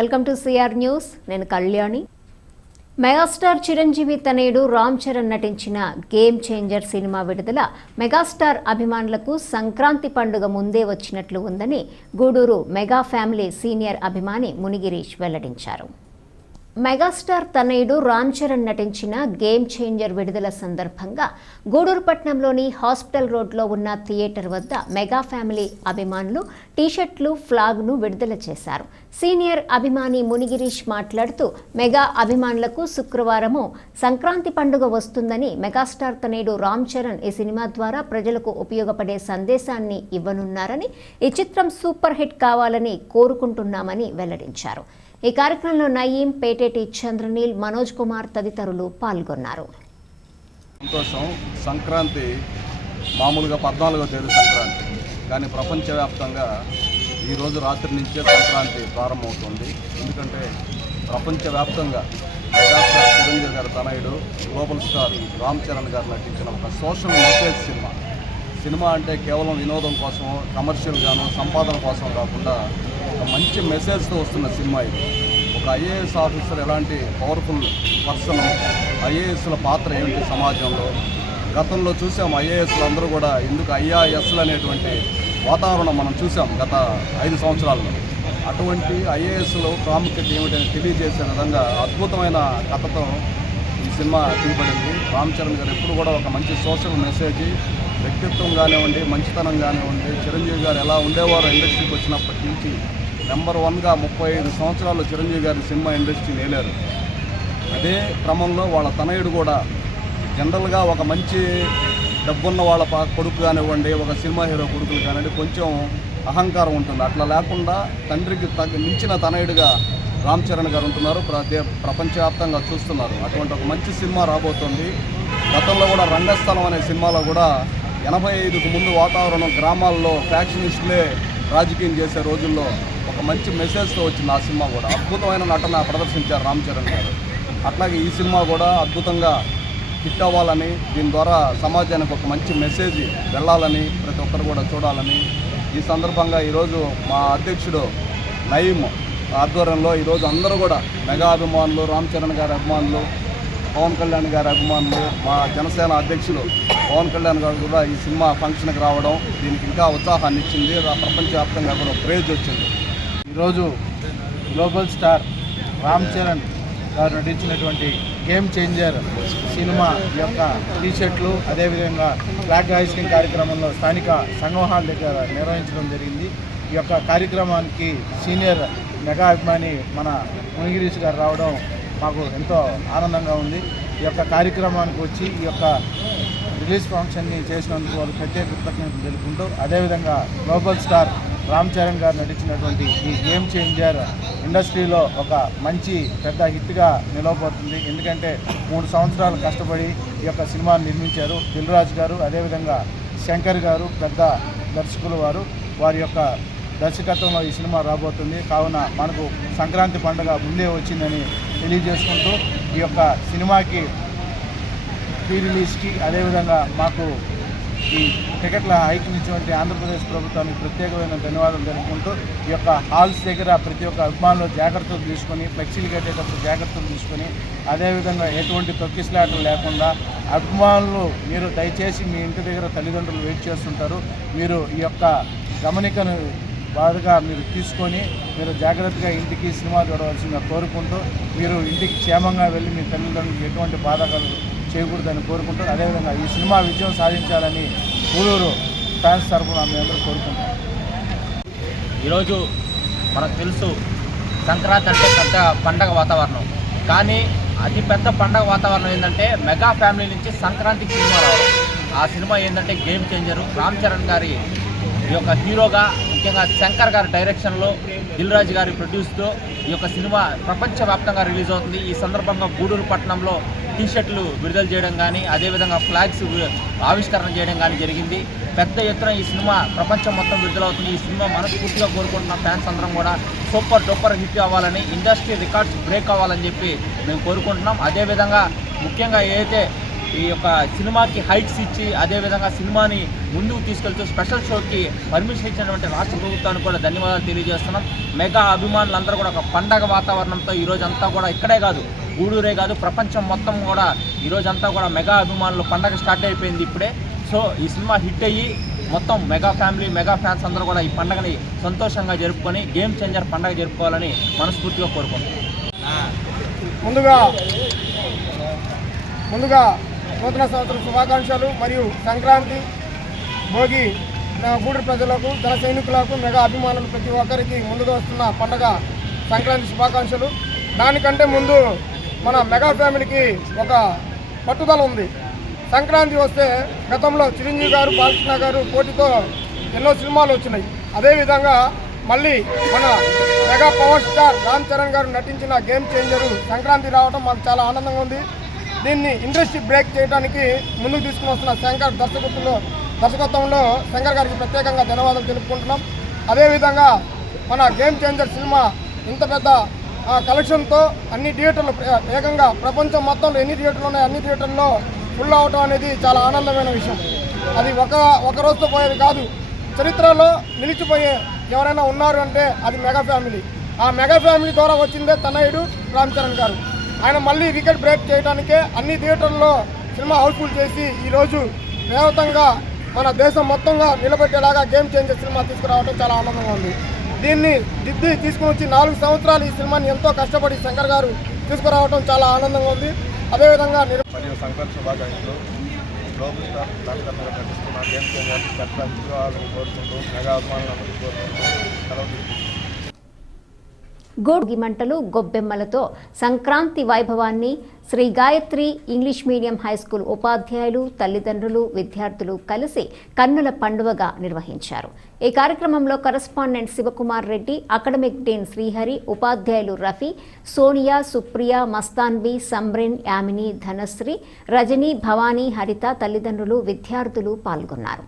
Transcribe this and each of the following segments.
Welcome to CR news. నేను Kalyani. Megastar Chiranjeevi తనయుడు రామ్ చరణ్ నటించిన గేమ్ చేంజర్ సినిమా విడుదల మెగాస్టార్ అభిమానులకు సంక్రాంతి పండుగ ముందే వచ్చినట్లు ఉందని గూడూరు మెగా ఫ్యామిలీ సీనియర్ అభిమాని మునిగిరీష్ వెల్లడించారు. మెగాస్టార్ తనయుడు రామ్ చరణ్ నటించిన గేమ్ చేంజర్ విడుదల సందర్భంగా గూడూరు పట్టణంలోని హాస్పిటల్ రోడ్లో ఉన్న థియేటర్ వద్ద మెగా ఫ్యామిలీ అభిమానులు టీషర్ట్లు, ఫ్లాగ్ను విడుదల చేశారు. సీనియర్ అభిమాని మునిగిరీష్ మాట్లాడుతూ మెగా అభిమానులకు శుక్రవారము సంక్రాంతి పండుగ వస్తుందని, మెగాస్టార్ తనయుడు రామ్ చరణ్ ఈ సినిమా ద్వారా ప్రజలకు ఉపయోగపడే సందేశాన్ని ఇవ్వనున్నారని, ఈ చిత్రం సూపర్ హిట్ కావాలని కోరుకుంటున్నామని వెల్లడించారు. ఈ కార్యక్రమంలో నయీం, పేటేటి చంద్రనీల్, మనోజ్ కుమార్ తదితరులు పాల్గొన్నారు. సంతోషం. సంక్రాంతి మామూలుగా 14వ తేదీ సంక్రాంతి, కానీ ప్రపంచవ్యాప్తంగా ఈరోజు రాత్రి నుంచే సంక్రాంతి ప్రారంభమవుతుంది. ఎందుకంటే ప్రపంచవ్యాప్తంగా మెగాస్టార్ చిరంజీవి గారి తనయుడు గ్లోబల్ స్టార్ రామ్ చరణ్ గారు నటించిన ఒక సోషల్ మెసేజ్ సినిమా అంటే కేవలం వినోదం కోసం, కమర్షియల్ గాను, సంపాదన కోసం కాకుండా ఒక మంచి మెసేజ్తో వస్తున్న సినిమా ఇది. ఒక ఐఏఎస్ ఆఫీసర్ ఎలాంటి పవర్ఫుల్ పర్సన్, ఐఏఎస్ల పాత్ర ఏమిటి సమాజంలో, గతంలో చూసాం ఐఏఎస్లు అందరూ కూడా ఎందుకు ఐఆర్ఎస్లు అనేటువంటి వాతావరణం మనం చూసాం గత 5 సంవత్సరాల్లో. అటువంటి ఐఏఎస్లో ప్రాముఖ్యత ఏమిటని తెలియజేసే విధంగా అద్భుతమైన కథతో ఈ సినిమా తీయబడింది. రామ్ చరణ్ గారు ఎప్పుడు కూడా ఒక మంచి సోషల్ మెసేజ్, వ్యక్తిత్వం కానివ్వండి, మంచితనం కానివ్వండి, చిరంజీవి గారు ఎలా ఉండేవారు ఇండస్ట్రీకి వచ్చినప్పటి నుంచి నెంబర్ 1గా 35 సంవత్సరాలు చిరంజీవి గారి సినిమా ఇండస్ట్రీ నేలారు. అదే క్రమంలో వాళ్ళ తనయుడు కూడా జనరల్గా ఒక మంచి డబ్బున్న వాళ్ళ కొడుకు కానివ్వండి, ఒక సినిమా హీరో కొడుకులు కానివ్వండి, కొంచెం అహంకారం ఉంటుంది. అట్లా లేకుండా తండ్రికి మించిన తనయుడిగా రామ్ చరణ్ గారు ఉంటున్నారు. ప్రపంచవ్యాప్తంగా చూస్తున్నారు. అటువంటి ఒక మంచి సినిమా రాబోతుంది. గతంలో కూడా రంగస్థలం అనే సినిమాలో కూడా 85కు ముందు వాతావరణం, గ్రామాల్లో ఫ్యాక్షనిస్టులే రాజకీయం చేసే రోజుల్లో ఒక మంచి మెసేజ్తో వచ్చింది. ఆ సినిమా కూడా అద్భుతమైన నటన ప్రదర్శించారు రామ్ చరణ్ గారు. అట్లాగే ఈ సినిమా కూడా అద్భుతంగా హిట్ అవ్వాలని, దీని ద్వారా సమాజానికి ఒక మంచి మెసేజ్ వెళ్ళాలని, ప్రతి ఒక్కరు కూడా చూడాలని ఈ సందర్భంగా ఈరోజు మా అధ్యక్షుడు నయీం ఆధ్వర్యంలో ఈరోజు అందరూ కూడా మెగా అభిమానులు, రామ్ చరణ్ గారి అభిమానులు, పవన్ కళ్యాణ్ గారి అభిమానులు, మా జనసేన అధ్యక్షులు పవన్ కళ్యాణ్ గారు కూడా ఈ సినిమా ఫంక్షన్కి రావడం దీనికి ఇంకా ఉత్సాహాన్ని ఇచ్చింది. ప్రపంచవ్యాప్తంగా కూడా ప్రేజ్ వచ్చింది. ఈరోజు గ్లోబల్ స్టార్ రామ్ చరణ్ గారు నటించినటువంటి గేమ్ చేంజర్ సినిమా యొక్క టీషర్ట్లు, అదేవిధంగా ఫ్లాగ్ హాయిస్టింగ్ కార్యక్రమంలో స్థానిక సంగం హాల్ దగ్గర నిర్వహించడం జరిగింది. ఈ యొక్క కార్యక్రమానికి సీనియర్ మెగా అభిమాని మన మునిగిరీష్ గారు రావడం మాకు ఎంతో ఆనందంగా ఉంది. ఈ యొక్క కార్యక్రమానికి వచ్చి ఈ యొక్క రిలీజ్ ఫంక్షన్ని చేసినందుకు వాళ్ళు ప్రత్యేక కృతజ్ఞతలు తెలుపుకుంటూ, అదేవిధంగా గ్లోబల్ స్టార్ రామ్ చరణ్ గారు నటించినటువంటి ఈ గేమ్ చేంజర్ ఇండస్ట్రీలో ఒక మంచి పెద్ద హిట్గా నిలవబోతుంది. ఎందుకంటే 3 సంవత్సరాలు కష్టపడి ఈ యొక్క సినిమాను నిర్మించారు దిల్ రాజు గారు, అదేవిధంగా శంకర్ గారు పెద్ద దర్శకులు వారి యొక్క దర్శకత్వంలో ఈ సినిమా రాబోతుంది. కావున మనకు సంక్రాంతి పండుగ ముందే వచ్చిందని తెలియజేసుకుంటూ ఈ యొక్క సినిమాకి ప్రీ రిలీజ్కి, అదేవిధంగా మాకు ఈ టికెట్ల హైక్నిచ్చినటువంటి ఆంధ్రప్రదేశ్ ప్రభుత్వానికి ప్రత్యేకమైన ధన్యవాదాలు తెలుపుకుంటూ, ఈ యొక్క హాల్స్ దగ్గర ప్రతి ఒక్క అభిమానులు జాగ్రత్తలు తీసుకొని, ఫ్లెక్సీలు కట్టేటప్పుడు జాగ్రత్తలు తీసుకొని, అదేవిధంగా ఎటువంటి తొక్కిసలాటలు లేకుండా అభిమానులు మీరు దయచేసి మీ ఇంటి దగ్గర తల్లిదండ్రులు వెయిట్ చేస్తుంటారు. మీరు ఈ యొక్క గమనికను బాధగా మీరు తీసుకొని మీరు జాగ్రత్తగా ఇంటికి సినిమా చూడవలసిందిగా కోరుకుంటూ, మీరు ఇంటికి క్షేమంగా వెళ్ళి మీ తల్లిదండ్రులకు ఎటువంటి బాధలు చేయకూడదని కోరుకుంటూ, అదేవిధంగా ఈ సినిమా విజయం సాధించాలని గూడూరు ఫ్యాన్స్ తరఫున మీ అందరూ కోరుకుంటున్నాం. ఈరోజు మనకు తెలుసు సంక్రాంతి అంటే పెద్ద పండగ వాతావరణం, కానీ అతి పెద్ద పండగ వాతావరణం ఏంటంటే మెగా ఫ్యామిలీ నుంచి సంక్రాంతికి సినిమా రావడం. ఆ సినిమా ఏంటంటే గేమ్ చేంజరు. రామ్ చరణ్ గారి ఈ యొక్క హీరోగా, ముఖ్యంగా శంకర్ గారి డైరెక్షన్లో, దిల్ రాజు గారి ప్రొడ్యూస్తో ఈ యొక్క సినిమా ప్రపంచవ్యాప్తంగా రిలీజ్ అవుతుంది. ఈ సందర్భంగా గూడూరు పట్టణంలో టీషర్ట్లు విడుదల చేయడం కానీ, అదేవిధంగా ఫ్లాగ్స్ ఆవిష్కరణ చేయడం కానీ జరిగింది. పెద్ద ఎత్తున ఈ సినిమా ప్రపంచం మొత్తం విడుదలవుతుంది. ఈ సినిమా మనస్ఫూర్తిగా కోరుకుంటున్న ఫ్యాన్స్ అందరం కూడా సూపర్ డూపర్ హిట్ అవ్వాలని, ఇండస్ట్రీ రికార్డ్స్ బ్రేక్ అవ్వాలని చెప్పి మేము కోరుకుంటున్నాం. అదేవిధంగా ముఖ్యంగా ఏదైతే ఈ యొక్క సినిమాకి హైట్స్ ఇచ్చి అదేవిధంగా సినిమాని ముందుకు తీసుకెళ్తూ స్పెషల్ షోకి పర్మిషన్ ఇచ్చినటువంటి రాష్ట్ర ప్రభుత్వానికి కూడా ధన్యవాదాలు తెలియజేస్తున్నాం. మెగా అభిమానులందరూ కూడా ఒక పండగ వాతావరణంతో ఈరోజు అంతా కూడా ఇక్కడే కాదు, గూడూరే కాదు, ప్రపంచం మొత్తం కూడా ఈరోజంతా కూడా మెగా అభిమానులు పండగ స్టార్ట్ అయిపోయింది ఇప్పుడే. సో ఈ సినిమా హిట్ అయ్యి మొత్తం మెగా ఫ్యామిలీ, మెగా ఫ్యాన్స్ అందరూ కూడా ఈ పండుగని సంతోషంగా జరుపుకొని గేమ్ చేంజర్ పండుగ జరుపుకోవాలని మనస్ఫూర్తిగా కోరుకుంటున్నాం. ముందుగా నూతన సంవత్సర శుభాకాంక్షలు మరియు సంక్రాంతి, భోగి గూడూరు ప్రజలకు, జన సైనికులకు, మెగా అభిమానులు ప్రతి ఒక్కరికి ముందుగా వస్తున్న పండగ సంక్రాంతి శుభాకాంక్షలు. దానికంటే ముందు మన మెగా ఫ్యామిలీకి ఒక పట్టుదల ఉంది. సంక్రాంతి వస్తే గతంలో చిరంజీవి గారు, బాలకృష్ణ గారు పోటీతో ఎన్నో సినిమాలు వచ్చినాయి. అదేవిధంగా మళ్ళీ మన mega power star Ram Charan గారు నటించిన గేమ్ చేంజరు సంక్రాంతి రావడం మాకు చాలా ఆనందంగా ఉంది. దీన్ని ఇండస్ట్రీ బ్రేక్ చేయడానికి ముందుకు తీసుకుని వస్తున్న శంకర్ దర్శకత్వంలో శంకర్ గారికి ప్రత్యేకంగా ధన్యవాదాలు తెలుపుకుంటున్నాం. అదేవిధంగా మన గేమ్ చేంజర్ సినిమా ఇంత పెద్ద కలెక్షన్తో అన్ని థియేటర్లు ఏకంగా ప్రపంచం మొత్తంలో ఎన్ని థియేటర్లు ఉన్నాయో అన్ని థియేటర్లో ఫుల్ అవటం అనేది చాలా ఆనందమైన విషయం. అది ఒక రోజుతో పోయేది కాదు. చరిత్రలో నిలిచిపోయే ఎవరైనా ఉన్నారు అంటే అది మెగా ఫ్యామిలీ. ఆ మెగా ఫ్యామిలీ ద్వారా వచ్చిందే తనయుడు రామ్ చరణ్ గారు. ఆయన మళ్ళీ రికార్డ్ బ్రేక్ చేయడానికే అన్ని థియేటర్లలో సినిమా హౌస్ఫుల్ చేసి ఈరోజు వేగంగా మన దేశం మొత్తంగా నిలబెట్టేలాగా గేమ్ చేంజర్ సినిమా తీసుకురావడం చాలా ఆనందంగా ఉంది. దీన్ని దిద్ది తీసుకుని వచ్చి 4 సంవత్సరాలు ఈ సినిమాని ఎంతో కష్టపడి శంకర్ గారు తీసుకురావడం చాలా ఆనందంగా ఉంది. అదేవిధంగా మరియు సంక్రాంతి శుభాకాంక్షలు. గ్లోబల్ స్టార్ దానికన్నా నటిస్తున్న గేమ్ చేంజర్ చట్టాలని కోరుకుంటూ మెగా అభిమానులందరికీ కోరుకుంటూ గోగి మంటలు, గొబ్బెమ్మలతో సంక్రాంతి వైభవాన్ని Shri Gayatri English medium high school ఉపాధ్యాయులు, తల్లిదండ్రులు, విద్యార్థులు కలిసి కన్నుల పండువగా నిర్వహించారు. ఈ కార్యక్రమంలో correspondent Sivakumar Reddy, academic dean Srihari, ఉపాధ్యాయులు రఫీ, సోనియా, సుప్రియ, మస్తాన్వి, సంబ్రిన్, యామిని, ధనశ్రీ, రజని, భవానీ, హరిత తల్లిదండ్రులు, విద్యార్థులు పాల్గొన్నారు.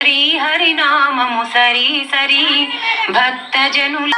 శ్రీహరినామము సరి సరి భక్తజనుల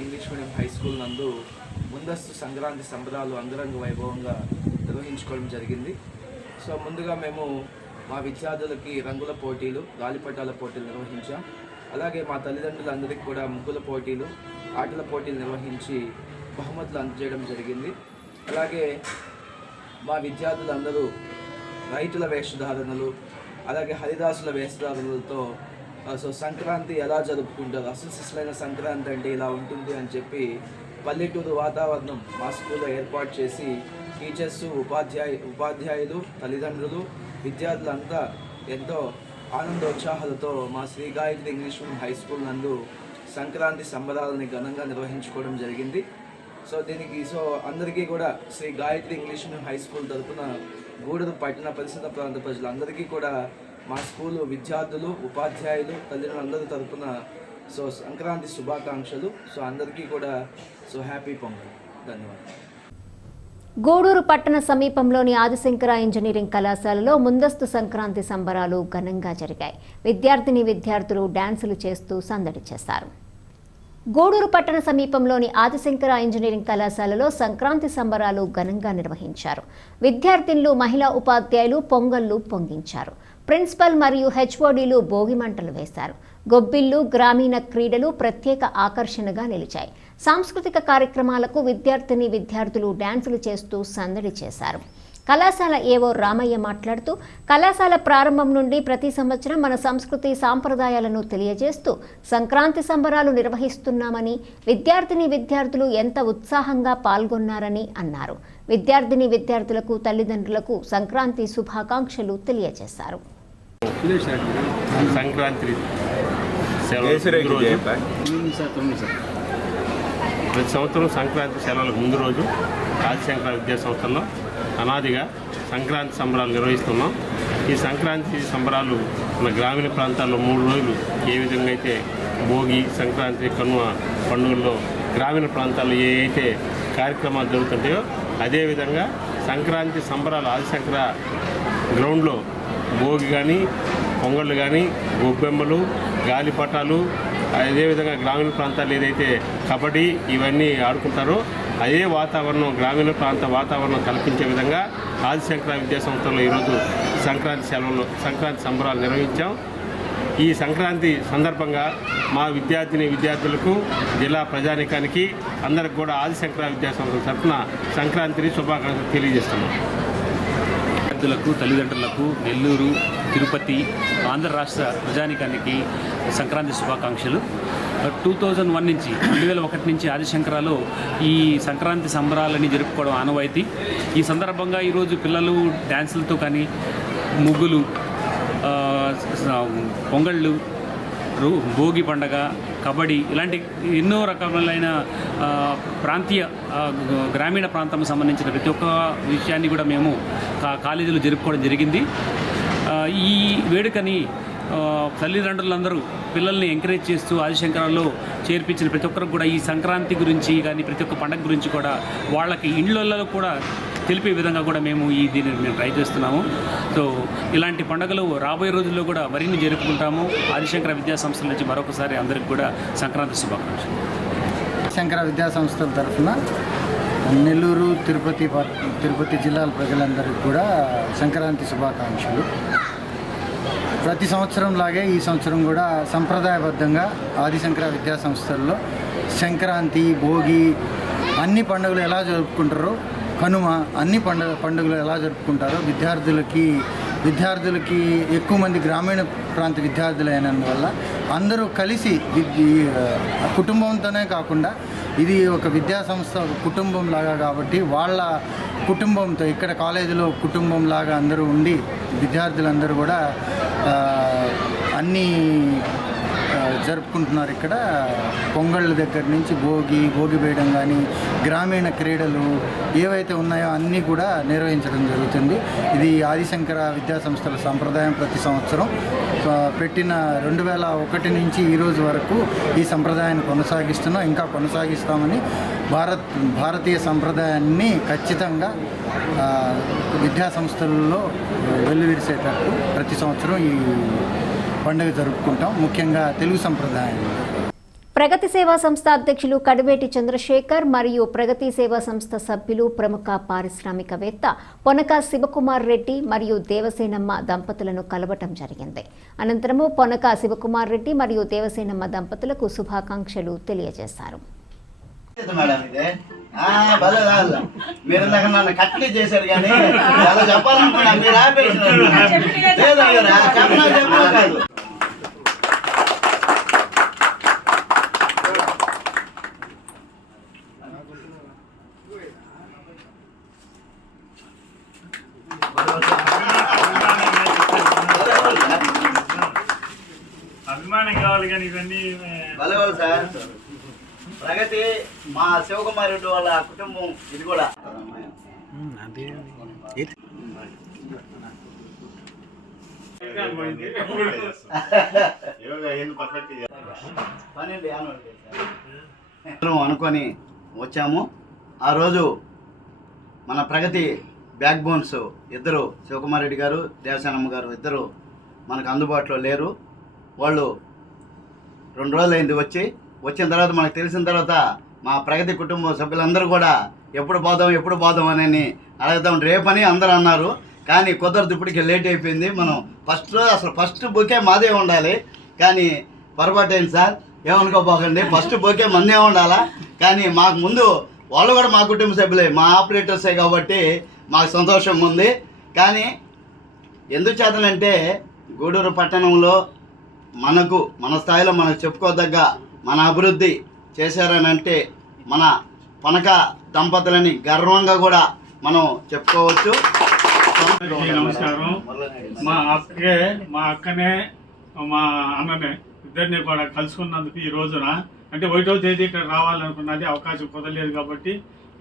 ఇంగ్లీష్ మీడియం హై స్కూల్ నందు ముందస్తు సంక్రాంతి సంబరాలు అంగరంగ వైభవంగా నిర్వహించుకోవడం జరిగింది. సో ముందుగా మేము మా విద్యార్థులకి రంగుల పోటీలు, గాలిపటాల పోటీలు నిర్వహించాం. అలాగే మా తల్లిదండ్రులందరికీ కూడా ముగ్గుల పోటీలు, ఆటల పోటీలు నిర్వహించి బహుమతులు అందజేయడం జరిగింది. అలాగే మా విద్యార్థులందరూ రైతుల వేషధారణలు, అలాగే హరిదాసుల వేషధారణలతో సో సంక్రాంతి ఎలా జరుపుకుంటారు, అసలు సిసలైన సంక్రాంతి అంటే ఇలా ఉంటుంది అని చెప్పి పల్లెటూరు వాతావరణం మా స్కూల్లో ఏర్పాటు చేసి టీచర్స్, ఉపాధ్యాయులు, తల్లిదండ్రులు, విద్యార్థులంతా ఎంతో ఆనందోత్సాహాలతో మా Shri Gayatri English medium high school నందు సంక్రాంతి సంబరాలని ఘనంగా నిర్వహించుకోవడం జరిగింది. సో దీనికి అందరికీ కూడా Shri Gayatri English medium high school తరఫున గూడూరు పట్టణ పరిసర ప్రాంత ప్రజలందరికీ కూడా మా స్కూలు విద్యార్థులు, ఉపాధ్యాయులు, తల్లిదండ్రులందరి తరఫున సో సంక్రాంతి శుభాకాంక్షలు. సో అందరికీ కూడా సో హ్యాపీ పొంగల్. ధన్యవాదాలు. గూడూరు పట్టణ సమీపంలోని ఆదిశంకర ఇంజనీరింగ్ కళాశాలలో ముందస్తు సంక్రాంతి సంబరాలు ఘనంగా జరిగాయి. విద్యార్థులు డాన్సులు చేస్తూ సందడి చేశారు. గూడూరు పట్టణ సమీపంలోని ఆదిశంకర ఇంజనీరింగ్ కళాశాలలో సంక్రాంతి సంబరాలు ఘనంగా నిర్వహించారు. విద్యార్థినులు, మహిళా ఉపాధ్యాయులు పొంగళ్లు పొంగించారు. ప్రిన్సిపల్ మరియు హెచ్ఓడీలు భోగి మంటలు వేశారు. గొబ్బిళ్లు, గ్రామీణ క్రీడలు ప్రత్యేక ఆకర్షణగా నిలిచాయి. సాంస్కృతిక కార్యక్రమాలకు విద్యార్థులు డాన్సులు చేస్తూ సందడి చేశారు. కళాశాల ఏవో రామయ్య మాట్లాడుతూ, కళాశాల ప్రారంభం నుండి ప్రతి సంవత్సరం మన సంస్కృతి సాంప్రదాయాలను తెలియజేస్తూ సంక్రాంతి సంబరాలు నిర్వహిస్తున్నామని, విద్యార్థులు ఎంత ఉత్సాహంగా పాల్గొన్నారని అన్నారు. విద్యార్థులకు, తల్లిదండ్రులకు సంక్రాంతి శుభాకాంక్షలు తెలియజేశారు. సంక్రాంతి ప్రతి సంవత్సరం సంక్రాంతి సెలవులకు ముందు రోజు ఆదిశంకర విద్యా సంస్థల్లో అనాదిగా సంక్రాంతి సంబరాలు నిర్వహిస్తున్నాం. ఈ సంక్రాంతి సంబరాలు మన గ్రామీణ ప్రాంతాల్లో 3 రోజులు ఏ విధంగా అయితే భోగి, సంక్రాంతి, కనుమ పండుగల్లో గ్రామీణ ప్రాంతాల్లో ఏ అయితే కార్యక్రమాలు జరుగుతుంటాయో అదేవిధంగా సంక్రాంతి సంబరాలు ఆదిశంకర గ్రౌండ్లో భోగి కానీ, పొంగళ్ళు కానీ, గొబ్బెమ్మలు, గాలిపటాలు, అదేవిధంగా గ్రామీణ ప్రాంతాలు ఏదైతే కబడ్డీ ఇవన్నీ ఆడుకుంటారో అదే వాతావరణం, గ్రామీణ ప్రాంత వాతావరణం కల్పించే విధంగా ఆదిశంకర విద్యా సంస్థలో ఈరోజు సంక్రాంతి సంబరాలు నిర్వహించాం. ఈ సంక్రాంతి సందర్భంగా మా విద్యార్థులకు, జిల్లా ప్రజానీకానికి అందరికి కూడా ఆదిశంకర విద్యా సంస్థల తరఫున సంక్రాంతిని శుభాకాంక్షలు తెలియజేస్తున్నాం. విద్యార్థులకు, తల్లిదండ్రులకు, నెల్లూరు, తిరుపతి, ఆంధ్ర రాష్ట్ర ప్రజానీకానికి సంక్రాంతి శుభాకాంక్షలు. 2001 నుంచి 2001 నుంచి ఆదిశంకరాలో ఈ సంక్రాంతి సంబరాలని జరుపుకోవడం ఆనవాయితీ. ఈ సందర్భంగా ఈరోజు పిల్లలు డ్యాన్సులతో కానీ, ముగ్గులు, పొంగళ్ళు, భోగి పండగ, కబడ్డీ ఇలాంటి ఎన్నో రకములైన ప్రాంతీయ గ్రామీణ ప్రాంతం సంబంధించిన ప్రతి ఒక్క విషయాన్ని కూడా మేము కాలేజీలో జరుపుకోవడం జరిగింది. ఈ వేడుకని తల్లిదండ్రులందరూ పిల్లల్ని ఎంకరేజ్ చేస్తూ ఆదిశంకరాల్లో చేర్పించిన ప్రతి ఒక్కరికి కూడా ఈ సంక్రాంతి గురించి కానీ, ప్రతి ఒక్క పండుగ గురించి కూడా వాళ్ళకి ఇండ్లలో కూడా తెలిపే విధంగా కూడా దీన్ని మేము ట్రై చేస్తున్నాము. సో ఇలాంటి పండుగలు రాబోయే రోజుల్లో కూడా మరిన్ని జరుపుకుంటాము. ఆదిశంకర విద్యా సంస్థల నుంచి మరొకసారి అందరికీ కూడా సంక్రాంతి శుభాకాంక్షలు. ఆదిశంకర విద్యా సంస్థల తరఫున నెల్లూరు, తిరుపతి జిల్లాల ప్రజలందరికీ కూడా సంక్రాంతి శుభాకాంక్షలు. ప్రతి సంవత్సరం లాగే ఈ సంవత్సరం కూడా సంప్రదాయబద్ధంగా ఆదిశంకర విద్యా సంస్థల్లో సంక్రాంతి, భోగి అన్ని పండుగలు ఎలా జరుపుకుంటారో, కనుమ అన్ని పండుగలు ఎలా జరుపుకుంటారో విద్యార్థులకి ఎక్కువ మంది గ్రామీణ ప్రాంత విద్యార్థులు అయినందువల్ల అందరూ కలిసి కుటుంబంతోనే కాకుండా ఇది ఒక విద్యా సంస్థ కుటుంబం లాగా కాబట్టి వాళ్ళ కుటుంబంతో ఇక్కడ కాలేజీలో కుటుంబం లాగా అందరూ ఉండి విద్యార్థులందరూ కూడా అన్నీ జరుపుకుంటున్నారు. ఇక్కడ పొంగళ్ళ దగ్గర నుంచి భోగి వేయడం కానీ, గ్రామీణ క్రీడలు ఏవైతే ఉన్నాయో అన్నీ కూడా నిర్వహించడం జరుగుతుంది. ఇది ఆదిశంకర విద్యా సంస్థల సంప్రదాయం. ప్రతి సంవత్సరం పెట్టిన 2001 నుంచి ఈరోజు వరకు ఈ సంప్రదాయాన్ని కొనసాగిస్తున్నాం, ఇంకా కొనసాగిస్తామని. భారతీయ సంప్రదాయాన్ని ఖచ్చితంగా విద్యా సంస్థలలో వెల్లువిరిసేటట్టు ప్రతి సంవత్సరం ఈ పండుగ జరుపుకుంటాం, ముఖ్యంగా తెలుగు సంప్రదాయం. ప్రగతి సేవా సంస్థ అధ్యక్షులు కడివేటి చంద్రశేఖర్ మరియు ప్రగతి సేవా సంస్థ సభ్యులు ప్రముఖ పారిశ్రామికవేత్త పొనక శివకుమార్ రెడ్డి మరియు దేవసేనమ్మ దంపతులను కలవటం జరిగింది. అనంతరము పొనక శివకుమార్ రెడ్డి మరియు దేవసేనమ్మ దంపతులకు శుభాకాంక్షలు తెలియజేశారు. మీరు నన్ను కట్లీ చేశారు కానీ అలా చెప్పాలనుకున్నా మీరు ఆపేసినారు. అభిమానం కావాలి కానీ ఇవన్నీ బలవాలి సార్. ప్రగతి మా శివకుమార్ రెడ్డి వాళ్ళ కుటుంబం ఇది కూడా అనుకొని వచ్చాము. ఆ రోజు మన ప్రగతి బ్యాక్ బోన్స్ ఇద్దరు శివకుమార్ రెడ్డి గారు, దేవసేనమ్మ గారు ఇద్దరు మనకు అందుబాటులో లేరు. వాళ్ళు 2 రోజులు అయింది వచ్చిన తర్వాత మనకు తెలిసిన తర్వాత మా ప్రగతి కుటుంబ సభ్యులందరూ కూడా ఎప్పుడు పోదాం అని అడుగుతాం రేపని అందరూ అన్నారు. కానీ కుదరదు, ఇప్పటికి లేట్ అయిపోయింది. మనం ఫస్ట్ బొకే మాదే ఉండాలి కానీ పొరపాటు అయింది సార్, ఏమనుకోపోకండి. ఫస్ట్ బొకే మందే ఉండాలా కానీ మాకు ముందు వాళ్ళు కూడా మా కుటుంబ సభ్యులే, మా ఆపరేటర్సే కాబట్టి మాకు సంతోషం ఉంది. కానీ ఎందుకు చేతనంటే గూడూరు పట్టణంలో మన స్థాయిలో మనకు చెప్పుకోదగ్గ మన అభివృద్ధి చేశారని అంటే మన పొనక దంపతులని గర్వంగా కూడా మనం చెప్పుకోవచ్చు. నమస్కారం. మా అక్కనే మా అన్ననే ఇద్దరిని కూడా కలుసుకున్నందుకు ఈ రోజున అంటే 1వ తేదీ ఇక్కడ రావాలనుకున్నది అవకాశం కుదరలేదు కాబట్టి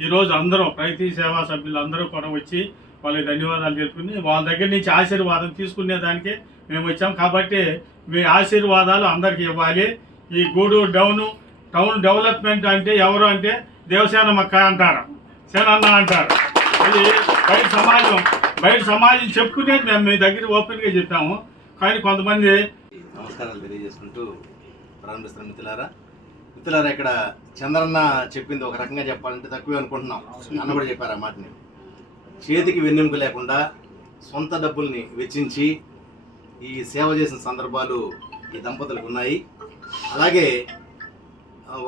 ఈరోజు అందరూ ప్రగతి సేవా సభ్యులు అందరూ కూడా వచ్చి వాళ్ళకి ధన్యవాదాలు తెలుపుకుని వాళ్ళ దగ్గర నుంచి ఆశీర్వాదం తీసుకునేదానికి మేము వచ్చాం. కాబట్టి మీ ఆశీర్వాదాలు అందరికీ ఇవ్వాలి. ఈ గూడూరు టౌన్ డెవలప్మెంట్ అంటే ఎవరు అంటే దేవసేనమ్మ అంటారు, సేనన్న అంటారు. అది బయట సమాజం చెప్పుకునేది మేము మీ దగ్గర ఓపెన్గా చెప్పాము. కానీ కొంతమంది నమస్కారాలు తెలియజేసుకుంటూ ప్రారంభిస్తున్న మిత్రులారా, ఇక్కడ చంద్రన్న చెప్పింది ఒక రకంగా చెప్పాలంటే తక్కువే అనుకుంటున్నాం. అన్న కూడా చెప్పారు ఆ మాటని. చేతికి వెన్నెముక లేకుండా సొంత డబ్బుల్ని వెచ్చించి ఈ సేవ చేసిన సందర్భాలు ఈ దంపతులకు ఉన్నాయి. అలాగే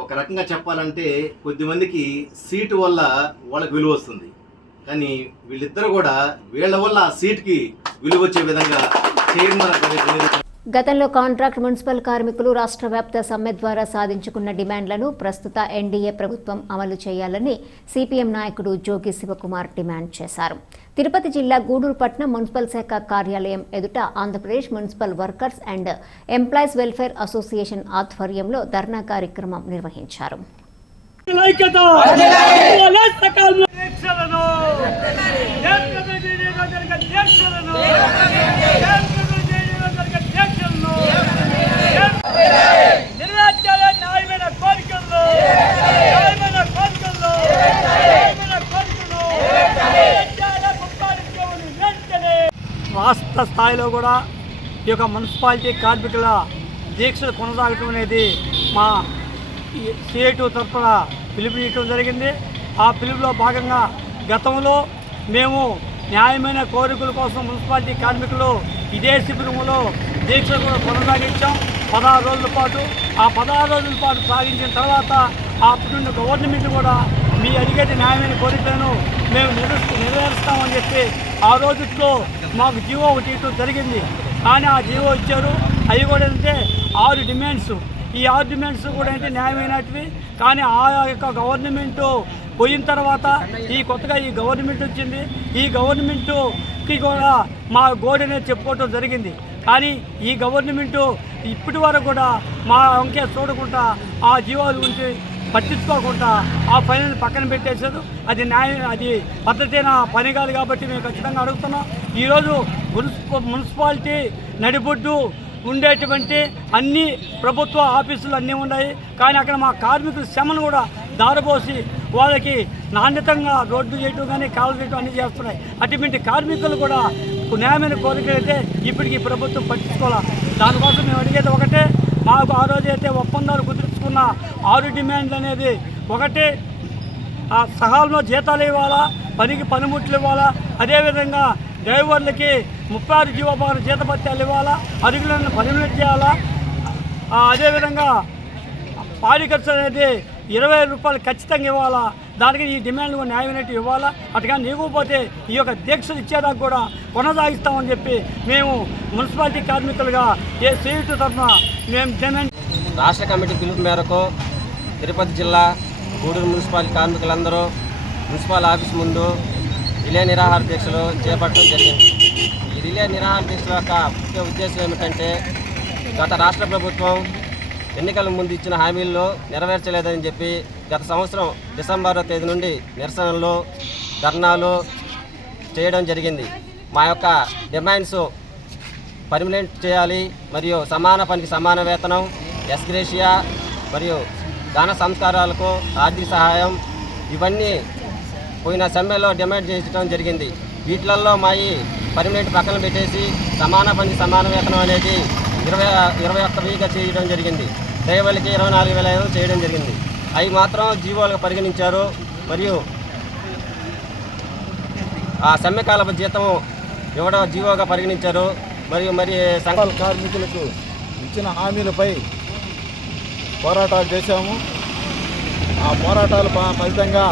ఒక రకంగా చెప్పాలంటే కొద్దిమందికి సీటు వల్ల వాళ్ళకి విలువ వస్తుంది, కానీ వీళ్ళిద్దరు కూడా వీళ్ళ వల్ల ఆ సీట్కి విలువ వచ్చే విధంగా చైర్మన్. గతంలో కాంట్రాక్ట్ మున్సిపల్ కార్మికులు రాష్ట్ర వ్యాప్త సమ్మె ద్వారా సాధించుకున్న డిమాండ్లను ప్రస్తుత ఎన్డీఏ ప్రభుత్వం అమలు చేయాలని సిపిఎం నాయకుడు జోగి శివకుమార్ డిమాండ్ చేశారు. తిరుపతి జిల్లా గూడూరు పట్టణం మున్సిపల్ శాఖ కార్యాలయం ఎదుట Andhra Pradesh municipal workers and employees welfare association ఆధ్వర్యంలో ధర్నా కార్యక్రమం నిర్వహించారు. రాష్ట్ర స్థాయిలో కూడా ఈ యొక్క మున్సిపాలిటీ కార్మికుల దీక్షలు కొనసాగటం అనేది మా సిఐటు తరఫున పిలుపునియటం జరిగింది. ఆ పిలుపులో భాగంగా గతంలో మేము న్యాయమైన కోరికల కోసం మున్సిపాలిటీ కార్మికులు ఇదే శిబిరంలో దీక్షలు కూడా కొనసాగించాం 16 రోజుల పాటు. ఆ 16 రోజుల పాటు సాగించిన తర్వాత అప్పుడు గవర్నమెంట్ కూడా మీ అడిగేటి న్యాయమైన కోరికలను మేము నెరవేరుస్తామని చెప్పి ఆ రోజుల్లో మాకు జీవో ఒకటి ఇవ్వడం జరిగింది. కానీ ఆ జీవో ఇచ్చారు. అవి కూడా ఏంటంటే 6 డిమాండ్స్. ఈ 6 డిమాండ్స్ కూడా అంటే న్యాయమైనటివి. కానీ ఆ యొక్క గవర్నమెంటు పోయిన తర్వాత కొత్తగా ఈ గవర్నమెంట్ వచ్చింది. ఈ గవర్నమెంటుకి కూడా మా గోడనే చెప్పుకోవటం జరిగింది. కానీ ఈ గవర్నమెంటు ఇప్పటి వరకు కూడా మా అంకే చూడకుండా ఆ జీవోల గురించి పట్టించుకోకుండా ఆ పనిని పక్కన పెట్టేశారు. అది అది పద్ధతైన పని కాదు కాబట్టి మేము ఖచ్చితంగా అడుగుతున్నాం. ఈరోజు మున్సిపాలిటీ నడిబొడ్డు ఉండేటువంటి అన్ని ప్రభుత్వ ఆఫీసులు అన్నీ ఉన్నాయి. కానీ అక్కడ మా కార్మికుల శ్రమను కూడా దారబోసి వాళ్ళకి నాణ్యతంగా రోడ్డు చేయటం కానీ కాలు చేయటం అన్నీ చేస్తున్నాయి. అటువంటి కార్మికులు కూడా న్యాయమైన కోరికలు అయితే ఇప్పటికీ ప్రభుత్వం పట్టించుకోవాలి. దానికోసం మేము అడిగేది ఒకటే, మా మాకు ఆ రోజైతే ఒప్పందాలు కుదుర్చుకున్న 6 డిమాండ్లు అనేది ఒకటి సకాలంలో జీతాలు ఇవ్వాలా, పనికి పనిముట్లు ఇవ్వాలా, అదేవిధంగా డ్రైవర్లకి 36 జీవోపాల జీతభత్యాలు ఇవ్వాలా, అరుగులను పర్మినెంట్ చేయాలా, అదేవిధంగా పాడి ఖర్చు అనేది 20 రూపాయలు ఖచ్చితంగా ఇవ్వాలా. దానికి ఈ డిమాండ్లు న్యాయమైనట్టు ఇవ్వాలా. అటుగా నీకపోతే ఈ యొక్క దీక్షలు ఇచ్చేదాకా కూడా కొనసాగిస్తామని చెప్పి మేము మున్సిపాలిటీ కార్మికులుగా CIT తరఫున మేము డిమాండ్. రాష్ట్ర కమిటీ పిలుపు మేరకు తిరుపతి జిల్లా గూడూరు మున్సిపాలిటీ కార్మికులందరూ మున్సిపల్ ఆఫీస్ ముందు రిలే నిరాహార దీక్షలు చేపట్టడం జరిగింది. ఈ రిలే నిరాహార దీక్షల యొక్క ముఖ్య ఉద్దేశం ఏమిటంటే గత రాష్ట్ర ప్రభుత్వం ఎన్నికల ముందు ఇచ్చిన హామీల్లో నెరవేర్చలేదని చెప్పి గత సంవత్సరం డిసెంబర్ 1 తేదీ నుండి నిరసనలు, ధర్నాలు చేయడం జరిగింది. మా యొక్క డిమాండ్స్ పర్మనెంట్ చేయాలి, మరియు సమాన పనికి సమాన వేతనం, ఎస్గ్రేషియా మరియు దాన సంస్కారాలకు ఆర్థిక సహాయం, ఇవన్నీ పోయిన సమ్మెలో డిమాండ్ చేయడం జరిగింది. వీటిలలో మా ఈ పర్మనెంట్ పక్కన పెట్టేసి సమాన పనికి సమాన వేతనం అనేది 21,000గా చేయడం జరిగింది. డ్రైవర్లకి 24,000 చేయడం జరిగింది. అవి మాత్రం జీవోలుగా పరిగణించారు. మరియు ఆ సమ్మెకాలపు జీతం ఇవ్వడం జీవోగా పరిగణించారు. మరి సంఘాల కార్మికులకు ఇచ్చిన హామీలపై పోరాటాలు చేశాము. ఆ పోరాటాల ఫలితంగా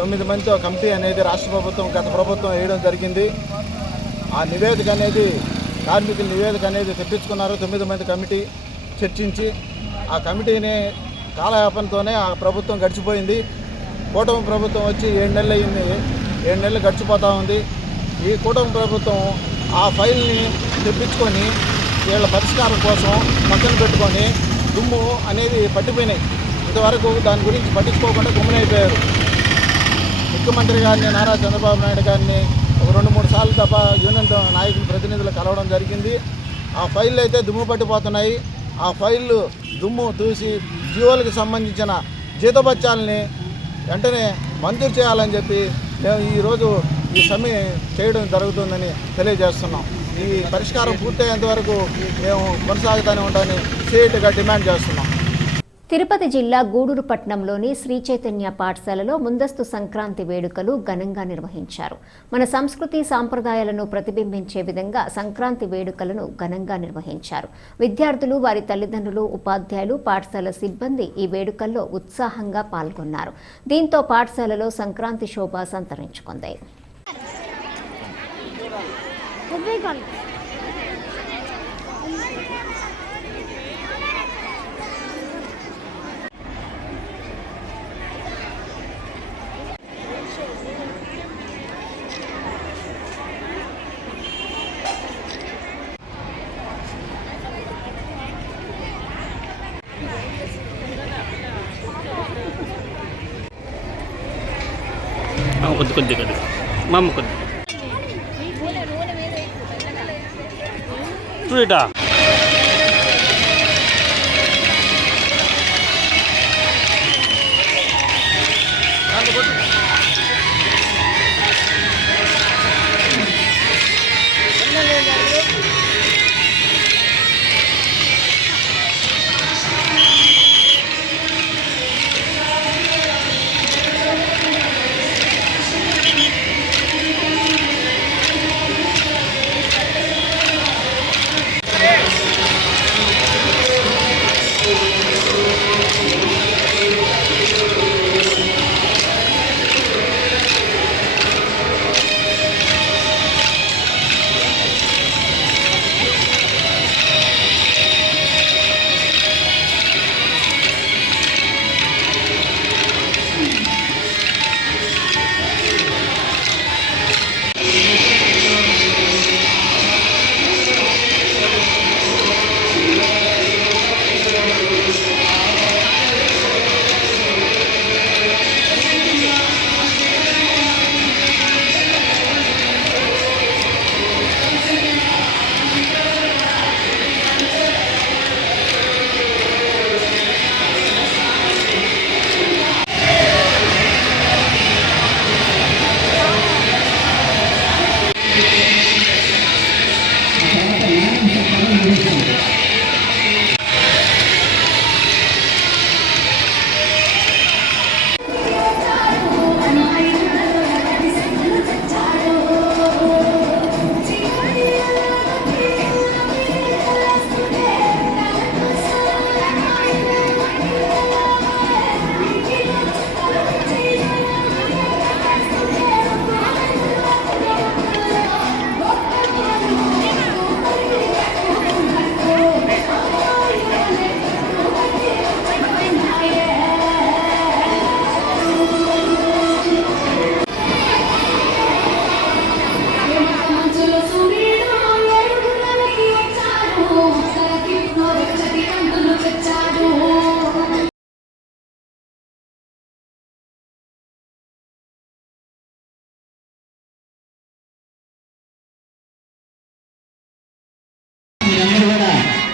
9 మందితో కమిటీ అనేది రాష్ట్ర ప్రభుత్వం, గత ప్రభుత్వం వేయడం జరిగింది. ఆ నివేదిక అనేది కార్మికుల నివేదిక అనేది తెప్పించుకున్నారు. 9 మంది కమిటీ చర్చించి ఆ కమిటీని కాలయాపనతోనే ఆ ప్రభుత్వం గడిచిపోయింది. కూటమి ప్రభుత్వం వచ్చి 7 నెలలు అయింది. 7 నెలలు గడిచిపోతూ ఉంది. ఈ కూటమి ప్రభుత్వం ఆ ఫైల్ని తెప్పించుకొని వీళ్ళ పరిష్కారం కోసం పక్కన పెట్టుకొని దుమ్ము అనేది పట్టిపోయినాయి. ఇంతవరకు దాని గురించి పట్టించుకోకుండా గుమ్మనైపోయారు. ముఖ్యమంత్రి గారిని, నారా చంద్రబాబు నాయుడు గారిని ఒక 2-3 సార్లు తప్ప యూనియన్ నాయకుల ప్రతినిధులు కలవడం జరిగింది. ఆ ఫైళ్ళు అయితే దుమ్ము పట్టిపోతున్నాయి. ఆ ఫైళ్ళు దుమ్ము చూసి జీవోలకు సంబంధించిన జీతభత్యాలని వెంటనే మంజూరు చేయాలని చెప్పి మేము ఈరోజు ఈ సమ్మె చేయడం జరుగుతుందని తెలియజేస్తున్నాం. ఈ పరిష్కారం పూర్తయ్యేంత వరకు మేము కొనసాగుతూనే ఉంటామని CITగా డిమాండ్ చేస్తున్నాం. తిరుపతి జిల్లా గూడూరు పట్టణంలోని శ్రీ చైతన్య పాఠశాలలో ముందస్తు సంక్రాంతి వేడుకలు ఘనంగా నిర్వహించారు. మన సంస్కృతి సాంప్రదాయాలను ప్రతిబింబించే విధంగా సంక్రాంతి వేడుకలను ఘనంగా నిర్వహించారు. విద్యార్థులు, వారి తల్లిదండ్రులు, ఉపాధ్యాయులు, పాఠశాల సిబ్బంది ఈ వేడుకల్లో ఉత్సాహంగా పాల్గొన్నారు. దీంతో పాఠశాలలో సంక్రాంతి శోభ సంతరించుకుంది. కొద్దిగా మా అమ్మ కొద్ది చూడటా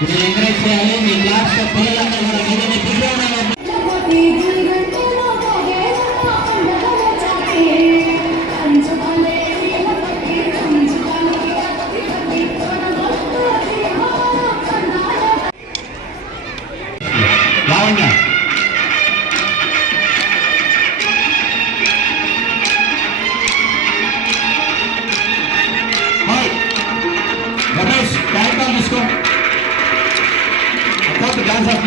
ఇది ఎంకరేజ్ చేయాలి. మీ క్లాస్ పిల్లలందరూ కూడా మీదనే లావణ్య రమేష్ కార్యక్రమం తీసుకో డాన్స్ ఆఫ్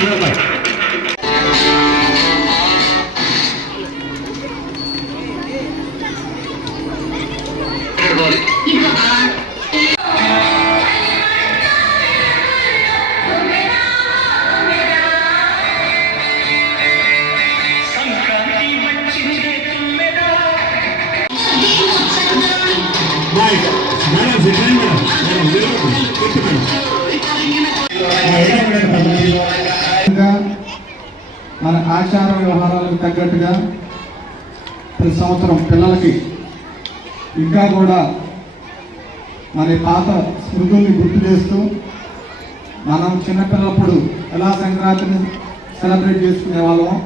మన ఆచార వ్యవహారాలకు తగ్గట్టుగా ప్రతి సంవత్సరం పిల్లలకి ఇంకా కూడా మన పాత స్మృతుల్ని గుర్తు చేస్తూ మనం చిన్నపిల్లప్పుడు ఎలా సంక్రాంతిని సెలబ్రేట్ చేసుకునే వాళ్ళం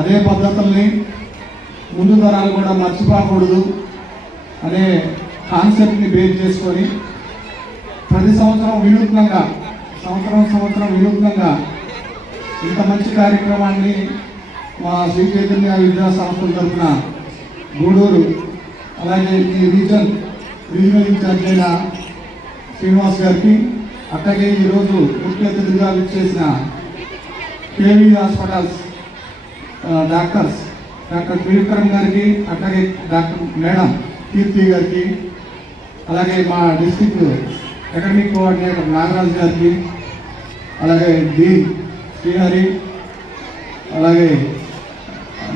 అదే పద్ధతుల్ని ముందు తరాలు కూడా మర్చిపోకూడదు అనే కాన్సెప్ట్ని బేస్ చేసుకొని ప్రతి సంవత్సరం వినూత్నంగా వినూత్నంగా ఇంత మంచి కార్యక్రమాన్ని మా శ్రీ చైతన్య విద్యా సంస్థల తరఫున గూడూరు అలాగే ఈ రీజనల్ ఇన్ఛార్జ్ అయిన శ్రీనివాస్ గారికి అట్లాగే ఈరోజు ముఖ్య అతిథిగా విచ్చేసిన కేవీ హాస్పిటల్స్ డాక్టర్ త్రివిక్రమ్ గారికి అట్లాగే డాక్టర్ మేడం కీర్తి గారికి అలాగే మా డిస్ట్రిక్ట్ అకాడమిక్ కోఆర్డినేటర్ నాగరాజు గారికి అలాగే డీన్ శ్రీహరి అలాగే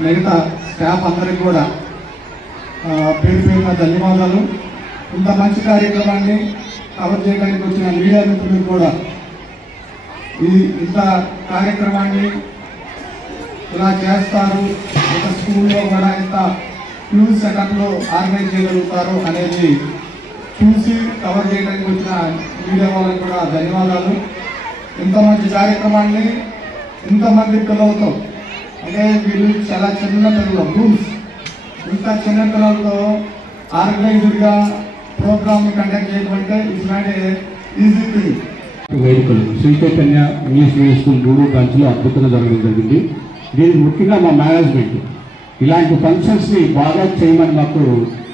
మిగతా స్టాఫ్ అందరికి కూడా పేరు పేరున ధన్యవాదాలు. ఇంత మంచి కార్యక్రమాన్ని కవర్ చేయడానికి వచ్చిన మీడియా మిత్రులకు కూడా ఇంత కార్యక్రమాన్ని ఇలా చేస్తారు, ఒక స్కూల్లో కూడా ఇంత ఫ్యూల్ సెటప్లో ఆర్గనైజ్ చేయగలుగుతారు అనేది చూసి కవర్ చేయడానికి వచ్చిన మీడియా వాళ్ళకి కూడా ధన్యవాదాలు. ఇంత మంచి కార్యక్రమాన్ని ఇంతమంది పిల్లలతో అంటే వీళ్ళు చాలా చిన్న పిల్లలు గ్రూప్స్ ఇంత చిన్న పిల్లలతో ఆర్గనైజ్డ్గా ప్రోగ్రామ్ని కండక్ట్ చేయడం అంటే ఇట్స్ నాట్ ఈజీ థింగ్. వేడుకలు Shri Chaitanya English medium school Gudur బ్రాంచ్లో అద్భుతంగా జరగడం జరిగింది. దీనికి ముఖ్యంగా మా మేనేజ్మెంట్ ఇలాంటి ఫంక్షన్స్ని బాగా చేయమని మాకు